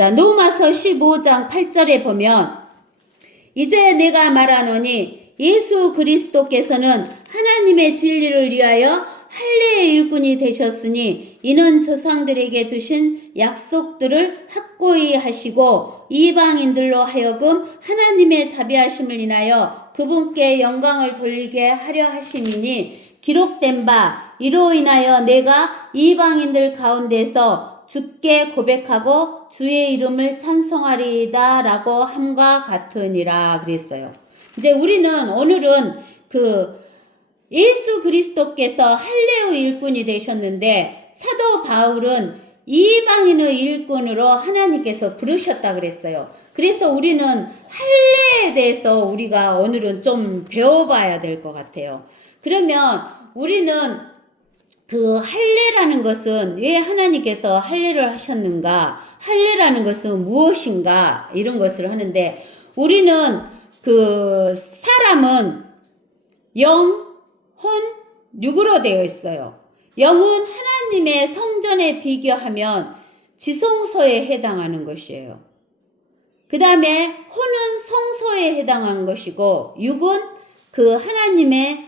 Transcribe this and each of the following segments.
자, 로마서 15장 8절에 보면 이제 내가 말하노니 예수 그리스도께서는 하나님의 진리를 위하여 할례의 일꾼이 되셨으니 이는 조상들에게 주신 약속들을 확고히 하시고 이방인들로 하여금 하나님의 자비하심을 인하여 그분께 영광을 돌리게 하려 하심이니 기록된 바 이로 인하여 내가 이방인들 가운데서 주께 고백하고 주의 이름을 찬송하리이다 라고 함과 같으니라 그랬어요. 이제 우리는 오늘은 예수 그리스도께서 할례의 일꾼이 되셨는데 사도 바울은 이방인의 일꾼으로 하나님께서 부르셨다 그랬어요. 그래서 우리는 할례에 대해서 우리가 오늘은 좀 배워봐야 될 것 같아요. 그러면 우리는 할례라는 것은 왜 하나님께서 할례를 하셨는가? 할례라는 것은 무엇인가? 이런 것을 하는데 우리는 사람은 영, 혼, 육으로 되어 있어요. 영은 하나님의 성전에 비교하면 지성소에 해당하는 것이에요. 그 다음에 혼은 성소에 해당하는 것이고 육은 하나님의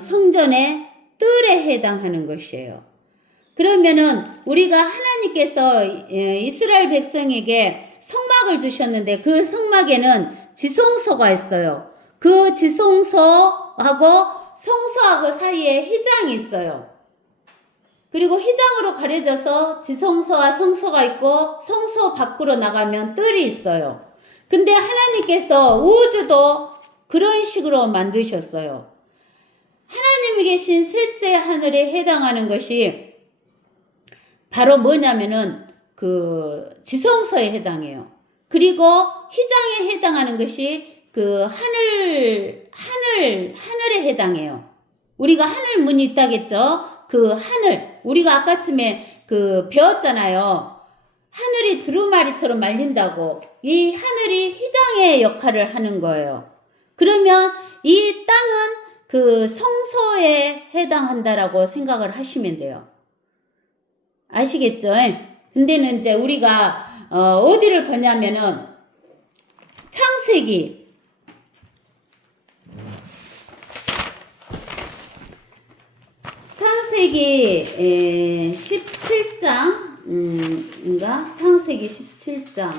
성전의 뜰에 해당하는 것이에요. 그러면은 우리가 하나님께서 이스라엘 백성에게 성막을 주셨는데 그 성막에는 지성소가 있어요. 그 지성소하고 성소하고 사이에 휘장이 있어요. 그리고 휘장으로 가려져서 지성소와 성소가 있고 성소 밖으로 나가면 뜰이 있어요. 근데 하나님께서 우주도 그런 식으로 만드셨어요. 하나님이 계신 셋째 하늘에 해당하는 것이 바로 뭐냐면은 지성소에 해당해요. 그리고 휘장에 해당하는 것이 하늘에 해당해요. 우리가 하늘 문이 있다겠죠? 하늘, 우리가 아까쯤에 배웠잖아요. 하늘이 두루마리처럼 말린다고. 이 하늘이 휘장의 역할을 하는 거예요. 그러면 이 땅은 성소에 해당한다라고 생각을 하시면 돼요. 아시겠죠? 근데는 이제 우리가 어디를 보냐면은 창세기 17장인가? 창세기 17장.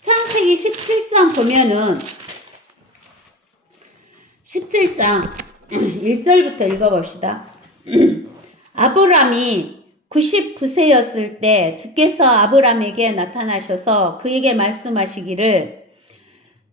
창세기 17장 보면은 17장 1절부터 읽어봅시다. 아브람이 99세였을 때 주께서 아브람에게 나타나셔서 그에게 말씀하시기를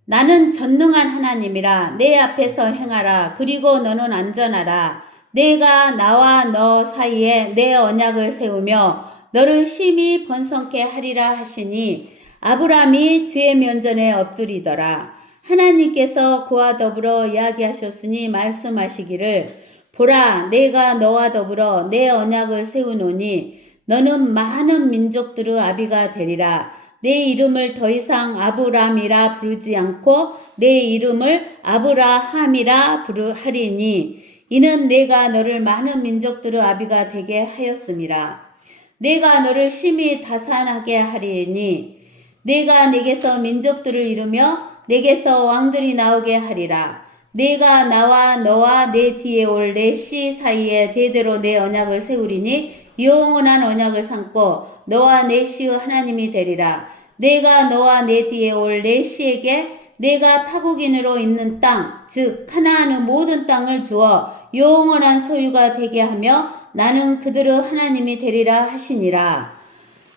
나는 전능한 하나님이라 내 앞에서 행하라. 그리고 너는 안전하라. 내가 나와 너 사이에 내 언약을 세우며 너를 심히 번성케 하리라 하시니 아브람이 주의 면전에 엎드리더라. 하나님께서 그와 더불어 이야기하셨으니 말씀하시기를 보라 내가 너와 더불어 내 언약을 세우노니 너는 많은 민족들의 아비가 되리라. 내 이름을 더 이상 아브람이라 부르지 않고 내 이름을 아브라함이라 하리니 이는 내가 너를 많은 민족들의 아비가 되게 하였음이라. 내가 너를 심히 다산하게 하리니 내가 내게서 민족들을 이루며 내게서 왕들이 나오게 하리라. 내가 나와 너와 내 뒤에 올 내 씨 사이에 대대로 내 언약을 세우리니 영원한 언약을 삼고 너와 내 씨의 하나님이 되리라. 내가 너와 내 뒤에 올 내 씨에게 내가 타국인으로 있는 땅, 즉 가나안의 모든 땅을 주어 영원한 소유가 되게 하며 나는 그들의 하나님이 되리라 하시니라.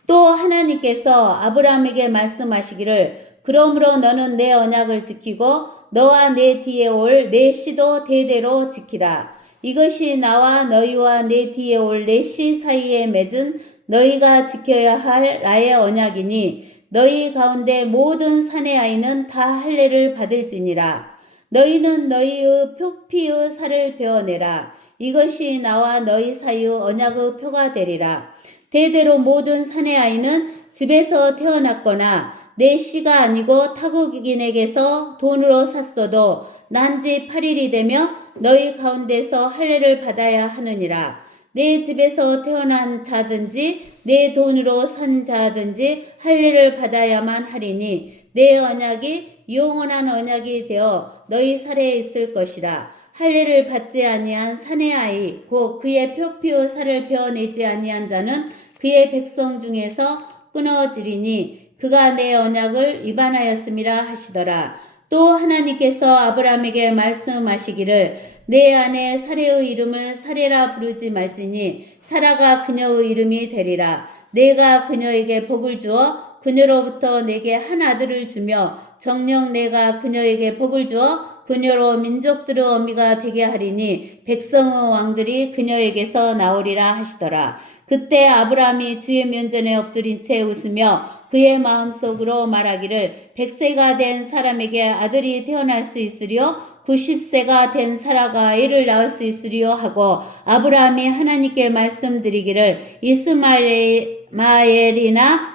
또 하나님께서 아브라함에게 말씀하시기를 그러므로 너는 내 언약을 지키고 너와 내 뒤에 올 내 씨도 대대로 지키라. 이것이 나와 너희와 내 뒤에 올 내 씨 사이에 맺은 너희가 지켜야 할 나의 언약이니 너희 가운데 모든 사내 아이는 다 할례를 받을지니라. 너희는 너희의 표피의 살을 베어내라. 이것이 나와 너희 사이의 언약의 표가 되리라. 대대로 모든 사내 아이는 집에서 태어났거나 내 씨가 아니고 타국인에게서 돈으로 샀어도 난지 8일이 되며 너희 가운데서 할례를 받아야 하느니라. 내 집에서 태어난 자든지 내 돈으로 산 자든지 할례를 받아야만 하리니 내 언약이 영원한 언약이 되어 너희 살에 있을 것이라. 할례를 받지 아니한 사내 아이 곧 그의 표피의 살을 베어내지 아니한 자는 그의 백성 중에서 끊어지리니 그가 내 언약을 위반하였음이라 하시더라. 또 하나님께서 아브라함에게 말씀하시기를 내 아내 사레의 이름을 사레라 부르지 말지니 사라가 그녀의 이름이 되리라. 내가 그녀에게 복을 주어 그녀로부터 내게 한 아들을 주며 정녕 내가 그녀에게 복을 주어 그녀로 민족들의 어미가 되게 하리니 백성의 왕들이 그녀에게서 나오리라 하시더라. 그때 아브라함이 주의 면전에 엎드린 채 웃으며 그의 마음속으로 말하기를 100세가 된 사람에게 아들이 태어날 수 있으리요 90세가 된 사라가 아이를 낳을 수 있으리요 하고 아브라함이 하나님께 말씀드리기를 이스마엘이나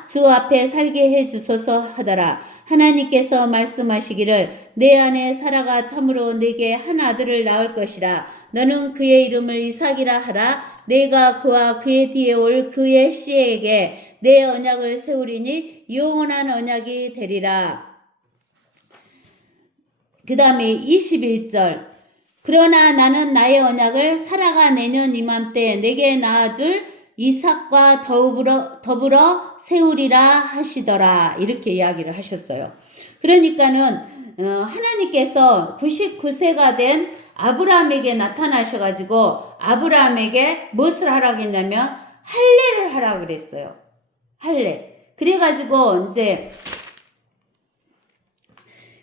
주 앞에 살게 해 주소서 하더라. 하나님께서 말씀하시기를 내 아내 사라가 참으로 네게 한 아들을 낳을 것이라. 너는 그의 이름을 이삭이라 하라. 내가 그와 그의 뒤에 올 그의 씨에게 내 언약을 세우리니 영원한 언약이 되리라. 그 다음에 21절. 그러나 나는 나의 언약을 사라가 내년 이맘때 내게 낳아줄 이삭과 더불어 세우리라 하시더라. 이렇게 이야기를 하셨어요. 그러니까는 하나님께서 99세가 된 아브라함에게 나타나셔가지고 아브라함에게 무엇을 하라고 했냐면 할례를 하라고 그랬어요. 할례. 그래가지고 이제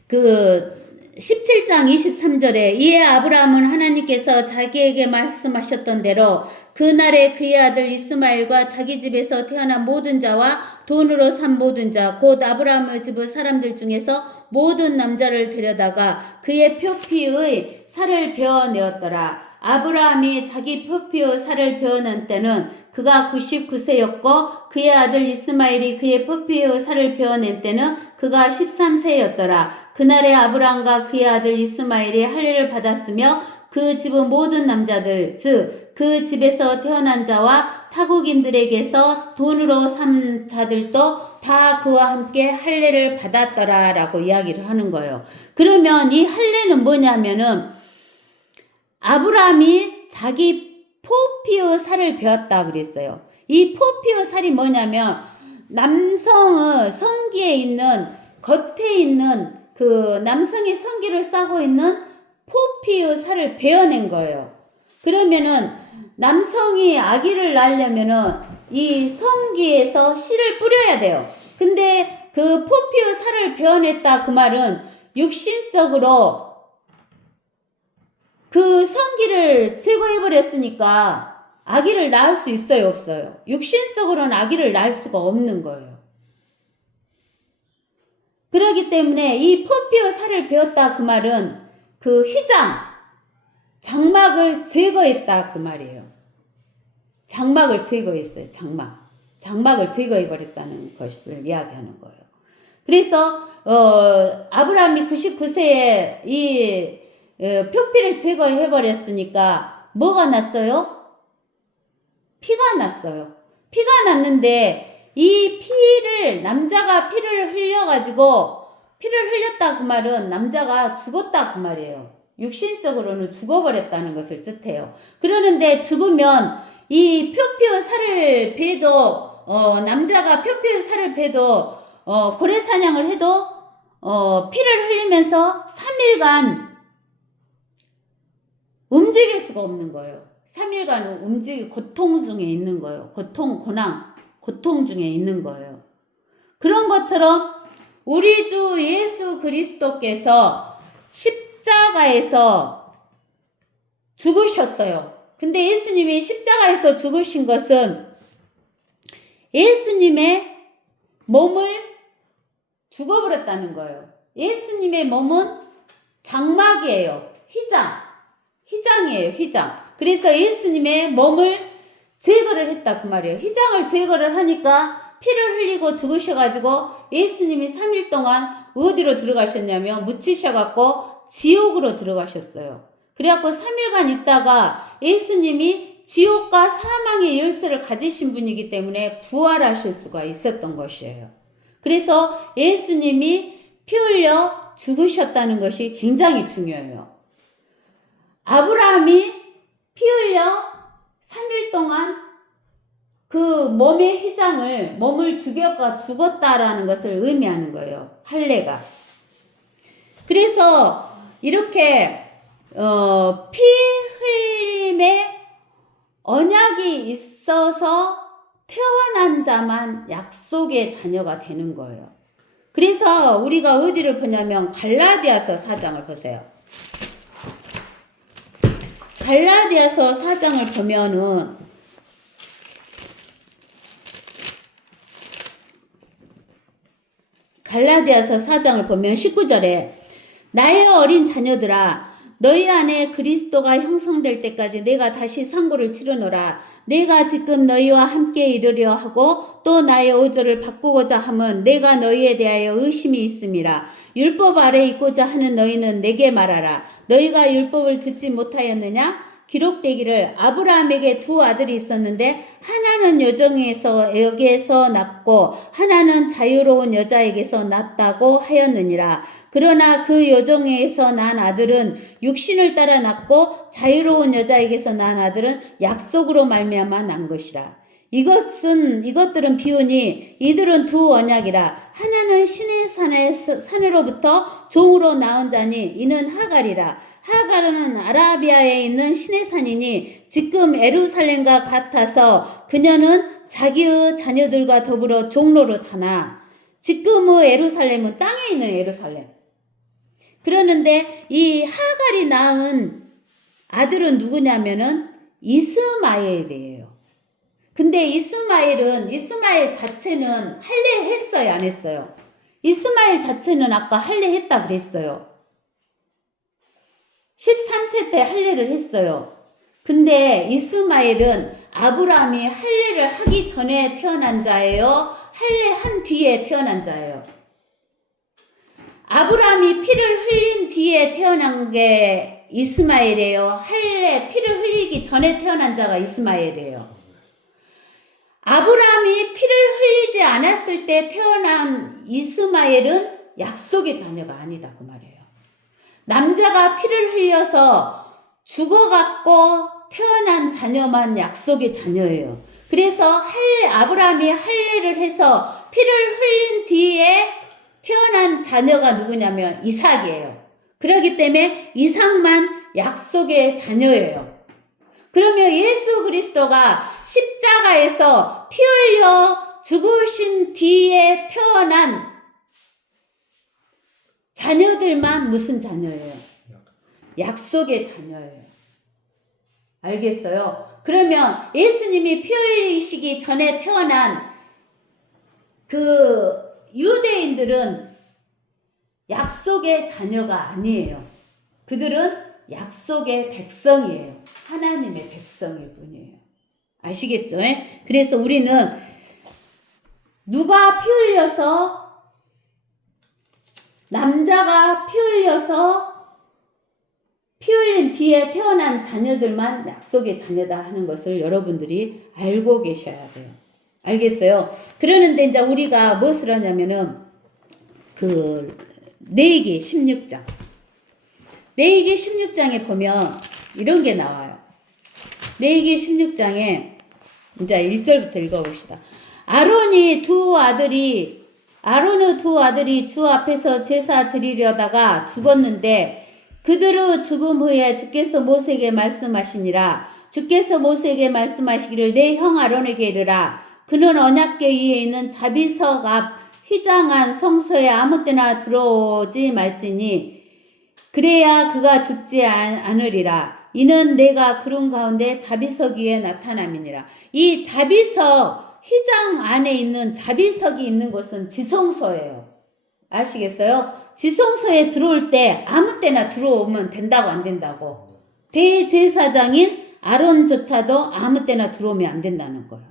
그 17장 23절에 이에 아브라함은 하나님께서 자기에게 말씀하셨던 대로 그날에 그의 아들 이스마엘과 자기 집에서 태어난 모든 자와 돈으로 산 모든 자 곧 아브라함의 집의 사람들 중에서 모든 남자를 데려다가 그의 표피의 살을 베어내었더라. 아브라함이 자기 표피의 살을 베어낸 때는 그가 99세였고 그의 아들 이스마엘이 그의 표피의 살을 베어낸 때는 그가 13세였더라. 그날에 아브라함과 그의 아들 이스마엘이 할례를 받았으며 그 집의 모든 남자들 즉 그 집에서 태어난 자와 타국인들에게서 돈으로 산 자들도 다 그와 함께 할례를 받았더라 라고 이야기를 하는 거예요. 그러면 이 할례는 뭐냐면은 아브라함이 자기 포피의 살을 베었다 그랬어요. 이 포피의 살이 뭐냐면 남성의 성기에 있는 겉에 있는 그 남성의 성기를 싸고 있는 포피의 살을 베어낸 거예요. 그러면은 남성이 아기를 낳으려면은 이 성기에서 씨를 뿌려야 돼요. 근데 그 포피의 살을 베어냈다 그 말은 육신적으로 그 성기를 제거해버렸으니까 아기를 낳을 수 있어요, 없어요? 육신적으로는 아기를 낳을 수가 없는 거예요. 그렇기 때문에 이 포피의 살을 베었다 그 말은 그 장막을 제거했다 그 말이에요. 장막을 제거했어요. 장막을 제거해버렸다는 것을 이야기하는 거예요. 그래서 아브라함이 99세에 이 표피를 제거해버렸으니까 뭐가 났어요? 피가 났어요. 피가 났는데 이 피를 남자가 피를 흘렸다 그 말은 남자가 죽었다 그 말이에요. 육신적으로는 죽어버렸다는 것을 뜻해요. 그러는데 죽으면 이 표피의 살을 베도 남자가 표피의 살을 베도 고래 사냥을 해도 피를 흘리면서 3일간 움직일 수가 없는 거예요. 3일간 고통 중에 있는 거예요. 고통 중에 있는 거예요. 그런 것처럼 우리 주 예수 그리스도께서 십자가에서 죽으셨어요. 근데 예수님이 십자가에서 죽으신 것은 예수님의 몸을 죽어버렸다는 거예요. 예수님의 몸은 장막이에요. 휘장이에요. 그래서 예수님의 몸을 제거를 했다 그 말이에요. 휘장을 제거를 하니까 피를 흘리고 죽으셔가지고 예수님이 3일 동안 어디로 들어가셨냐면 묻히셔갖고 지옥으로 들어가셨어요. 그래갖고 3일간 있다가 예수님이 지옥과 사망의 열쇠를 가지신 분이기 때문에 부활하실 수가 있었던 것이에요. 그래서 예수님이 피 흘려 죽으셨다는 것이 굉장히 중요해요. 아브라함이 피 흘려 3일 동안 그 몸의 휘장을, 몸을 죽었다라는 것을 의미하는 거예요. 할례가. 그래서 이렇게 피 흘림의 언약이 있어서 태어난 자만 약속의 자녀가 되는 거예요. 그래서 우리가 어디를 보냐면 갈라디아서 4장을 보세요. 갈라디아서 4장을 보면은 갈라디아서 4장을 보면 19절에 나의 어린 자녀들아 너희 안에 그리스도가 형성될 때까지 내가 다시 상고를 치르노라. 내가 지금 너희와 함께 이르려 하고 또 나의 어조를 바꾸고자 함은 내가 너희에 대하여 의심이 있음이라. 율법 아래 있고자 하는 너희는 내게 말하라. 너희가 율법을 듣지 못하였느냐? 기록되기를 아브라함에게 두 아들이 있었는데 하나는 여종에게서 낳고 하나는 자유로운 여자에게서 낳았다고 하였느니라. 그러나 그 여종에게서 난 아들은 육신을 따라 낳고 자유로운 여자에게서 난 아들은 약속으로 말미암아 난 것이라. 이것들은 비유니 이들은 두 언약이라. 하나는 신의 산으로부터 종으로 낳은 자니 이는 하갈이라. 하갈은 아라비아에 있는 신의 산이니 지금 예루살렘과 같아서 그녀는 자기의 자녀들과 더불어 종로로 타나. 지금의 예루살렘은 땅에 있는 예루살렘. 그러는데 이 하갈이 낳은 아들은 누구냐면은 이스마엘이에요. 근데 이스마엘 자체는 할례 했어요, 안 했어요? 이스마엘 자체는 아까 할례 했다 그랬어요. 13세 때 할례를 했어요. 근데 이스마엘은 아브라함이 할례를 하기 전에 태어난 자예요? 할례한 뒤에 태어난 자예요? 아브라함이 피를 흘린 뒤에 태어난 게 이스마엘이에요? 피를 흘리기 전에 태어난 자가 이스마엘이에요? 아브라함이 피를 흘리지 않았을 때 태어난 이스마엘은 약속의 자녀가 아니다 그 말이에요. 남자가 피를 흘려서 죽어갖고 태어난 자녀만 약속의 자녀예요. 그래서 아브라함이 할례를 해서 피를 흘린 뒤에 태어난 자녀가 누구냐면 이삭이에요. 그렇기 때문에 이삭만 약속의 자녀예요. 그러면 예수 그리스도가 십자가에서 피 흘려 죽으신 뒤에 태어난 자녀들만 무슨 자녀예요? 약속의 자녀예요. 알겠어요? 그러면 예수님이 피 흘리시기 전에 태어난 그 유대인들은 약속의 자녀가 아니에요. 그들은 약속의 백성이에요. 하나님의 백성일 뿐이에요. 아시겠죠? 그래서 우리는 누가 피 흘려서 남자가 피 흘린 뒤에 태어난 자녀들만 약속의 자녀다 하는 것을 여러분들이 알고 계셔야 돼요. 알겠어요? 그러는데 이제 우리가 무엇을 하냐면은 레위기 16장. 레위기 16장에 보면 이런 게 나와요. 레위기 16장에 이제 1절부터 읽어봅시다. 아론의 두 아들이 주 앞에서 제사 드리려다가 죽었는데 그들의 죽음 후에 주께서 모세에게 말씀하시니라. 주께서 모세에게 말씀하시기를 내 형 아론에게 이르라. 그는 언약궤 위에 있는 자비석 앞 휘장한 성소에 아무 때나 들어오지 말지니 그래야 그가 죽지 않으리라. 이는 내가 구름 가운데 자비석 위에 나타남이니라. 이 자비석 휘장 안에 있는 자비석이 있는 곳은 지성소예요. 아시겠어요? 지성소에 들어올 때 아무 때나 들어오면 된다고 안 된다고. 대제사장인 아론조차도 아무 때나 들어오면 안 된다는 거예요.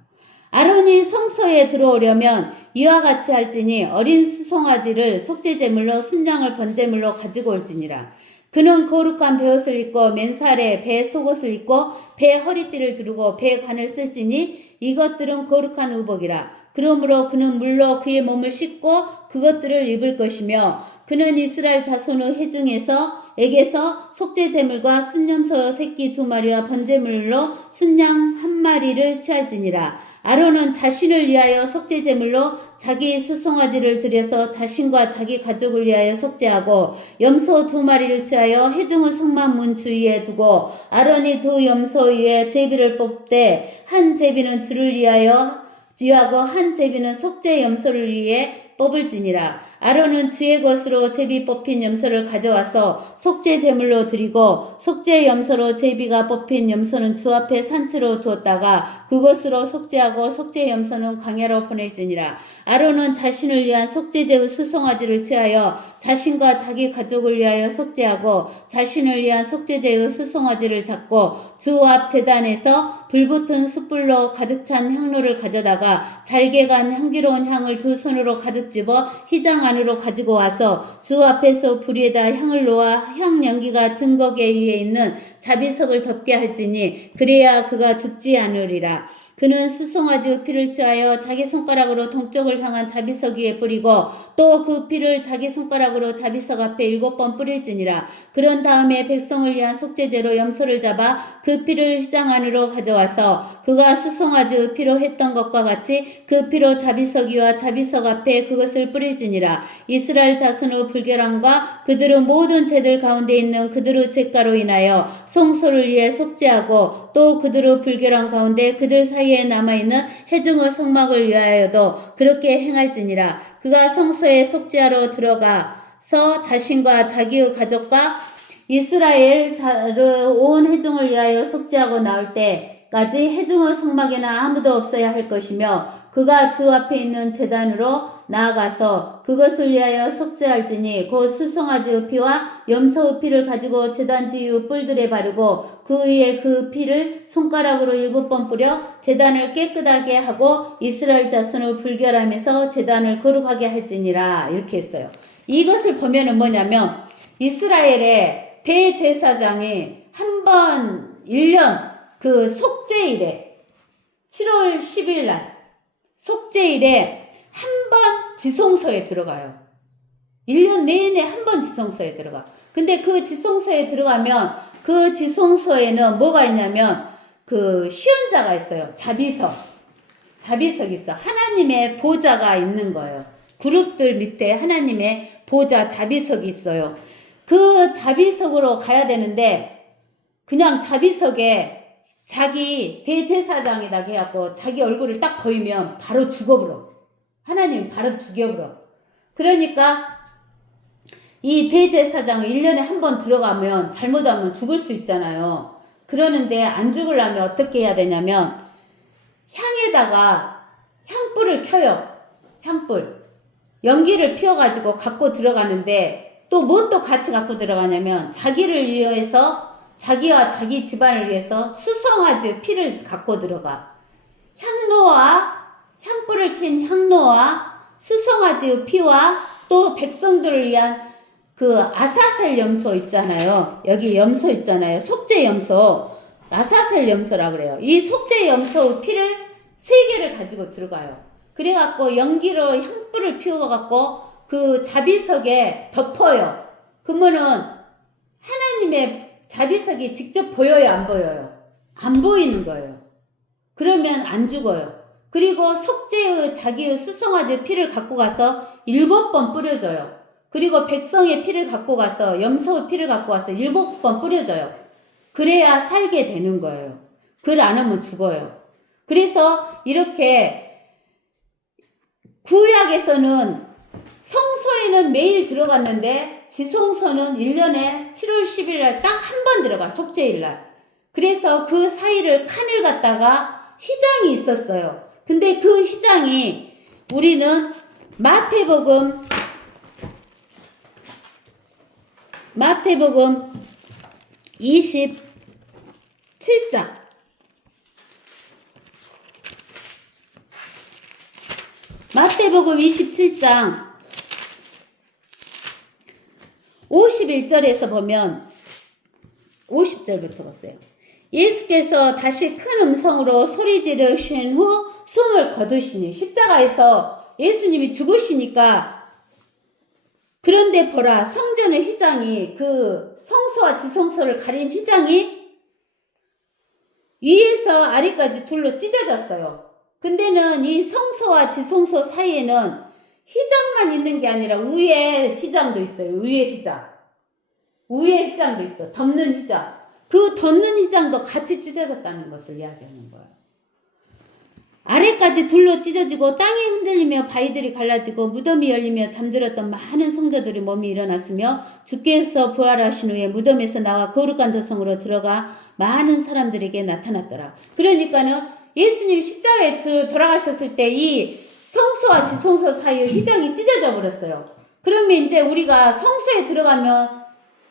아론이 성소에 들어오려면 이와 같이 할지니 어린 수송아지를 속죄제물로 순양을 번제물로 가지고 올지니라. 그는 거룩한 베옷을 입고 맨살에 배 속옷을 입고 배 허리띠를 두르고 배 관을 쓸지니 이것들은 거룩한 의복이라. 그러므로 그는 물로 그의 몸을 씻고 그것들을 입을 것이며 그는 이스라엘 자손의 회중에게서 속죄 제물과 순염소 새끼 2마리와 번제물로 순양 1마리를 취할지니라. 아론은 자신을 위하여 속죄 제물로 자기 수송아지를 들여서 자신과 자기 가족을 위하여 속죄하고 염소 2마리를 취하여 회중의 성막문 주위에 두고 아론이 2 염소 위에 제비를 뽑되 한 제비는 주를 위하여 하고 한 제비는 속죄 염소를 위해 뽑을지니라. 아론은 주의 것으로 제비 뽑힌 염소를 가져와서 속죄 제물로 드리고 속죄 염소로 제비가 뽑힌 염소는 주 앞에 산치로 두었다가 그것으로 속죄하고 속죄 염소는 광야로 보낼지니라. 아론은 자신을 위한 속죄제의 수송아지를 취하여 자신과 자기 가족을 위하여 속죄하고 자신을 위한 속죄제의 수송아지를 잡고 주 앞 제단에서 불붙은 숯불로 가득 찬 향로를 가져다가 잘게 간 향기로운 향을 2 손으로 가득 집어 휘장 안으로 가지고 와서 주 앞에서 불에다 향을 놓아 향 연기가 증거계 위에 있는 자비석을 덮게 할지니 그래야 그가 죽지 않으리라. 그는 수송아지의 피를 취하여 자기 손가락으로 동쪽을 향한 자비석 위에 뿌리고 또 그 피를 자기 손가락으로 자비석 앞에 7번 뿌릴지니라. 그런 다음에 백성을 위한 속죄제로 염소를 잡아 그 피를 휘장 안으로 가져와서 그가 수송아지의 피로 했던 것과 같이 그 피로 자비석 위와 자비석 앞에 그것을 뿌릴지니라. 이스라엘 자손의 불결함과 그들의 모든 죄들 가운데 있는 그들의 죄가로 인하여 성소를 위해 속죄하고 또 그들의 불결함 가운데 그들 사이에 남아있는 회중의 성막을 위하여도 그렇게 행할지니라. 그가 성소에 속죄하러 들어가서 자신과 자기의 가족과 이스라엘 온 회중을 위하여 속죄하고 나올 때까지 회중의 성막에는 아무도 없어야 할 것이며 그가 주 앞에 있는 제단으로 나아가서 그것을 위하여 속죄할지니 곧 수송아지의 피와 염소의 피를 가지고 제단 주위의 뿔들에 바르고 그 위에 그 피를 손가락으로 7번 뿌려 제단을 깨끗하게 하고 이스라엘 자손의 불결함에서 제단을 거룩하게 할지니라. 이렇게 했어요. 이것을 보면은 뭐냐면 이스라엘의 대제사장이 한 번 1년 그 속죄일에 7월 10일 날 속죄일에 한 번 지성소에 들어가요. 1년 내내 한 번 지성소에 들어가. 근데 그 지성소에 들어가면 그 지성소에는 뭐가 있냐면 그 시언자가 있어요. 자비석이 있어. 하나님의 보좌가 있는 거예요. 그룹들 밑에 하나님의 보좌 자비석이 있어요. 그 자비석으로 가야 되는데 그냥 자비석에 자기 대제사장이다 해갖고 자기 얼굴을 딱 보이면 바로 죽어버려. 하나님 바로 죽여버려. 그러니까 이 대제사장을 1년에 한 번 들어가면 잘못하면 죽을 수 있잖아요. 그러는데 안 죽으려면 어떻게 해야 되냐면 향에다가 향불을 켜요. 향불. 연기를 피워가지고 갖고 들어가는데 또 뭐 또 같이 갖고 들어가냐면 자기를 위해서 자기와 자기 집안을 위해서 수송아지 피를 갖고 들어가. 향로와 향불을 킨 향로와 수송아지의 피와 또 백성들을 위한 그 아사셀 염소 있잖아요. 여기 염소 있잖아요. 속죄 염소. 아사셀 염소라 그래요. 이 속죄 염소의 피를 3개를 가지고 들어가요. 그래갖고 연기로 향불을 피워갖고 그 자비석에 덮어요. 그러면은 하나님의 자비석이 직접 보여요, 안 보여요? 안 보이는 거예요. 그러면 안 죽어요. 그리고 속죄의 자기의 수송아지 피를 갖고 가서 7번 뿌려줘요. 그리고 백성의 피를 갖고 가서 염소의 피를 갖고 와서 7번 뿌려줘요. 그래야 살게 되는 거예요. 그걸 안 하면 죽어요. 그래서 이렇게 구약에서는 성소에는 매일 들어갔는데 지성소는 1년에 7월 10일 날 딱 한 번 들어가. 속죄일 날. 그래서 그 사이를 칸을 갖다가 휘장이 있었어요. 근데 그 휘장이 우리는 마태복음 27장 마태복음 27장 51절에서 보면 50절부터 보세요. 예수께서 다시 큰 음성으로 소리 지르신 후 숨을 거두시니, 십자가에서 예수님이 죽으시니까, 그런데 보라, 성전의 휘장이, 그 성소와 지성소를 가린 휘장이 위에서 아래까지 둘로 찢어졌어요. 근데는 이 성소와 지성소 사이에는 휘장만 있는 게 아니라 위에 휘장도 있어요. 위에 휘장. 위에 휘장도 있어. 덮는 휘장. 그 덮는 휘장도 같이 찢어졌다는 것을 이야기하는 거예요. 아래까지 둘로 찢어지고 땅이 흔들리며 바위들이 갈라지고 무덤이 열리며 잠들었던 많은 성도들의 몸이 일어났으며 주께서 부활하신 후에 무덤에서 나와 거룩한 도성으로 들어가 많은 사람들에게 나타났더라. 그러니까는 예수님 십자가에 돌아가셨을 때 이 성소와 지성소 사이에 휘장이 찢어져 버렸어요. 그러면 이제 우리가 성소에 들어가면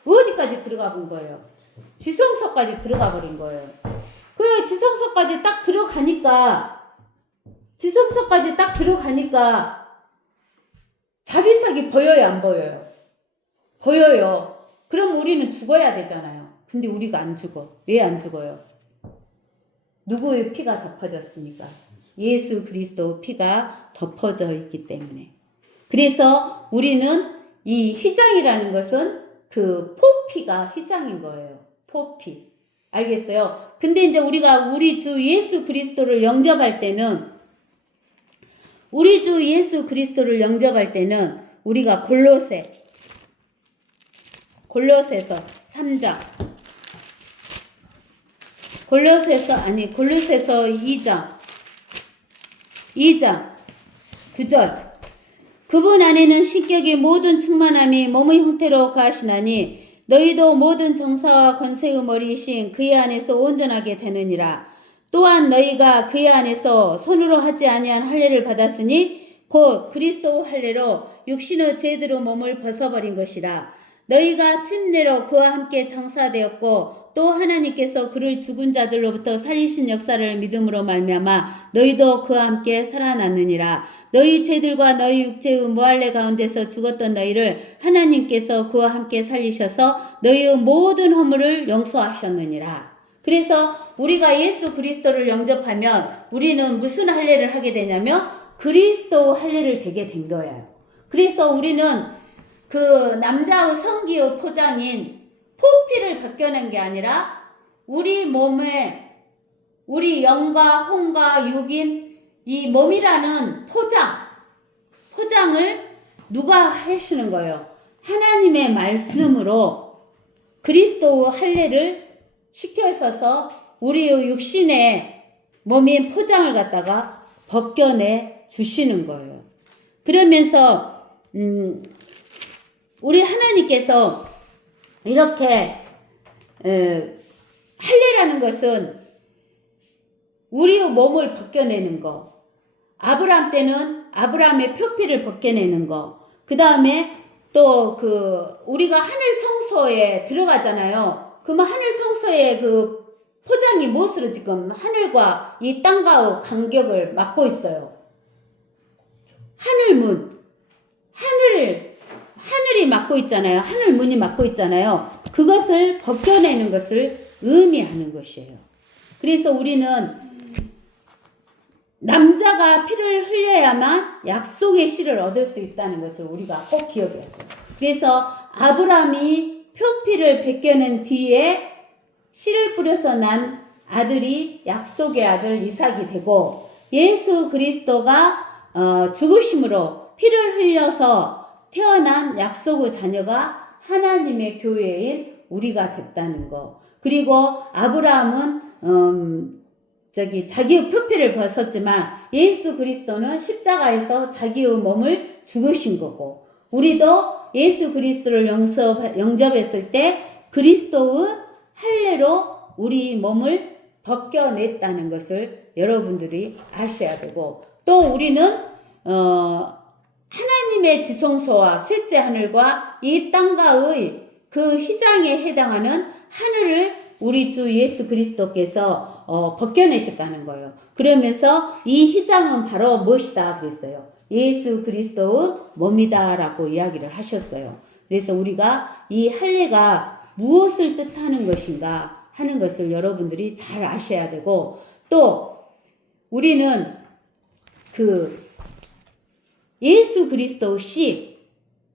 어디까지 들어가 본 거예요? 지성소까지 들어가 버린 거예요. 그 지성소까지 딱 들어가니까 자비석이 보여요, 안 보여요? 보여요. 그럼 우리는 죽어야 되잖아요. 근데 우리가 안 죽어. 왜 안 죽어요? 누구의 피가 덮어졌습니까? 예수 그리스도 피가 덮어져 있기 때문에. 그래서 우리는 이 휘장이라는 것은 그 포피가 휘장인 거예요. 포피. 알겠어요? 근데 이제 우리가 우리 주 예수 그리스도를 영접할 때는 우리가 골로새서 3장, 골로새서 2장 9절. 그분 안에는 신격의 모든 충만함이 몸의 형태로 거하시나니 너희도 모든 정사와 권세의 머리이신 그의 안에서 온전하게 되느니라. 또한 너희가 그의 안에서 손으로 하지 아니한 할례를 받았으니 곧 그리스도 할례로 육신의 죄대로 몸을 벗어버린 것이라. 너희가 침례로 그와 함께 장사되었고 또 하나님께서 그를 죽은 자들로부터 살리신 역사를 믿음으로 말미암아 너희도 그와 함께 살아났느니라. 너희 죄들과 너희 육체의 무할례 가운데서 죽었던 너희를 하나님께서 그와 함께 살리셔서 너희의 모든 허물을 용서하셨느니라. 그래서 우리가 예수 그리스도를 영접하면 우리는 무슨 할례를 하게 되냐면 그리스도 할례를 되게 된 거예요. 그래서 우리는 그 남자의 성기의 포장인 포피를 벗겨낸 게 아니라 우리 몸에 우리 영과 혼과 육인 이 몸이라는 포장을 누가 해주는 거예요? 하나님의 말씀으로 그리스도의 할례를 시켜서서 우리의 육신의 몸인 포장을 갖다가 벗겨내 주시는 거예요. 그러면서 우리 하나님께서 이렇게 할례라는 것은 우리의 몸을 벗겨내는 거, 아브라함 때는 아브라함의 표피를 벗겨내는 거, 그 다음에 또 우리가 하늘 성소에 들어가잖아요. 그러면 하늘 성소의 그 포장이 무엇으로 지금 하늘과 이 땅과의 간격을 막고 있어요? 하늘문, 하늘이 막고 있잖아요. 하늘문이 막고 있잖아요. 그것을 벗겨내는 것을 의미하는 것이에요. 그래서 우리는 남자가 피를 흘려야만 약속의 씨를 얻을 수 있다는 것을 우리가 꼭 기억해야 돼요. 그래서 아브라함이 표피를 벗겨낸 뒤에 씨를 뿌려서 난 아들이 약속의 아들 이삭이 되고 예수 그리스도가 죽으심으로 피를 흘려서 태어난 약속의 자녀가 하나님의 교회인 우리가 됐다는 거. 그리고 아브라함은 자기의 표피를 벗었지만 예수 그리스도는 십자가에서 자기의 몸을 죽으신 거고 우리도 예수 그리스도를 영접했을 때 그리스도의 할례로 우리 몸을 벗겨냈다는 것을 여러분들이 아셔야 되고 또 우리는 하나님의 지성소와 셋째 하늘과 이 땅과의 그 휘장에 해당하는 하늘을 우리 주 예수 그리스도께서 벗겨내셨다는 거예요. 그러면서 이 휘장은 바로 무엇이다 그랬어요? 예수 그리스도의 몸이다 라고 이야기를 하셨어요. 그래서 우리가 이 할례가 무엇을 뜻하는 것인가 하는 것을 여러분들이 잘 아셔야 되고, 또 우리는 그 예수 그리스도 씨,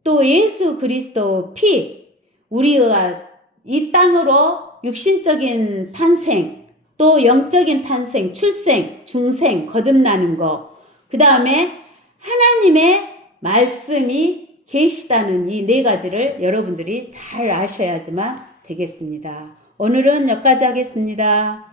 또 예수 그리스도 피, 우리가 이 땅으로 육신적인 탄생, 또 영적인 탄생, 출생, 중생, 거듭나는 거, 그 다음에 하나님의 말씀이 계시다는 이 네 가지를 여러분들이 잘 아셔야지만 되겠습니다. 오늘은 여기까지 하겠습니다.